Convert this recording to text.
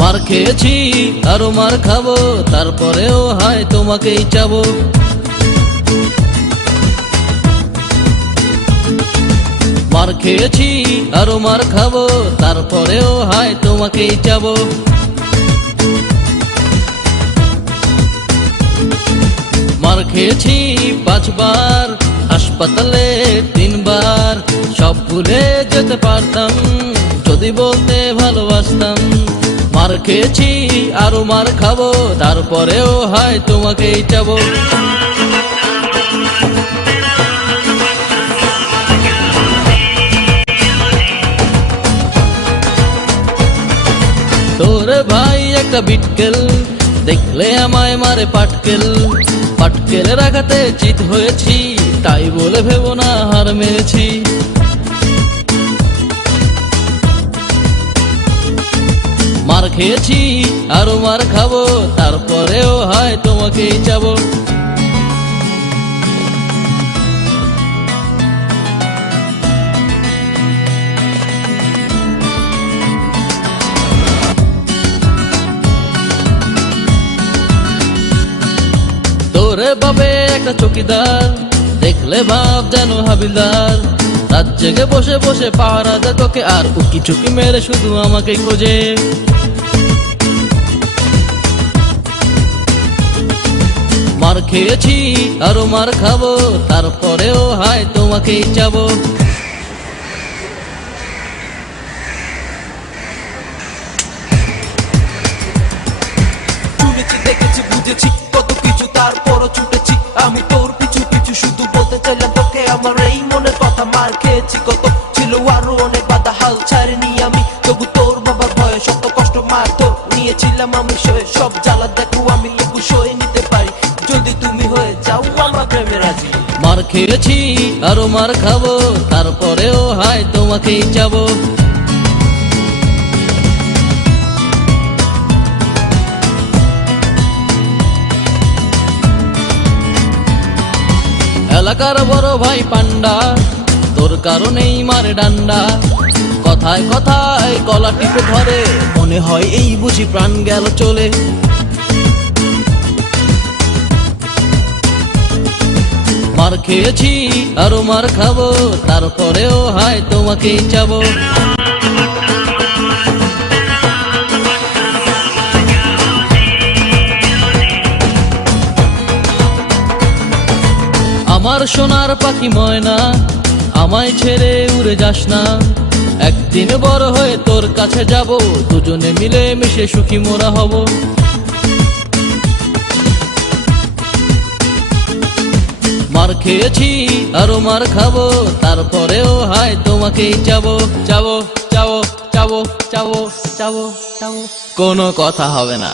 মার খেয়েছি আরো মার খাবো, তারপরেও হায় তোমাকেই চাবো। মার খেয়েছি আরো মার খাবো, তারপরেও হায় তোমাকেই চাবো। মার খেয়েছি 5 বার, হাসপাতালে 3 বার, সব ভুলে যেতে পারতাম যদি বলতে ভালোবাসতাম। মার খেয়েছি আরো মার খাবো, তারপরেও হায় তোমাকেই চাবো। তোরে ভাই একটা বিটকেল, দেখলে আমায় মারে পাটকেল। পাটকেল রাখাতে চিত হয়েছি, তাই বলে ভেবো না হার মেরেছি। মার খেয়েছি আরো মার খাবো, তারপরেও হায় তোমাকেই চাবো। তোরে বাবে একটা চকিদার, দেখলে ভাব যেন হাবিলদার। রাত জেগে বসে বসে পাহারা দেয় তোকে, আর উকি চুকি মেরে শুধু আমাকে খোঁজে। মার খেয়েছি আরো মার খাবো, তারপরেও হায় তোমাকেই চাবো। শুনেছি দেখেছি বুঝেছি কত কিছু, তারপরও ছুটেছি আমি তোর পিছু পিছু। শুধু বলতে চাইলাম তোকে আমার এই মনের কথা। মার খেয়েছি কত, ছিল আরো অনেক বাধা, হাল ছাড়িনি আমি তবু তোর বাবার ভয়ে। শত কষ্ট মার তোর নিয়েছিলাম আমি সয়ে, সব জ্বালা দেখো আমি লেবু সয়ে নিতে পারি যদি তুমি হয়ে যাও আমার প্রেমে রাজি। মার খেয়েছি আরো মার খাবো, তারপরেও হায় তোমাকেই চাবো। এলাকার বড় ভাই পান্ডা, তোর কারণেই মারে ডান্ডা। কথায় কথায় গলা টিপে ধরে, মনে হয় এই বুঝি প্রাণ গেল চলে। মার খেয়েছি আরো মার খাবো, তারপরেও হায় তোমাকেই চাবো। আমার সোনার পাখি ময়না, আমায় ছেড়ে উড়ে যাস না। একদিন বড় হয়ে তোর কাছে যাব, দুজনে মিলে মিশে সুখী মোরা হব। মার খেয়েছি আরো মার খাবো, তারপরেও হায় তোমাকেই চাবো। চাবো চাবো চাবো চাবো চাবো চাবো, কোনো কথা হবে না।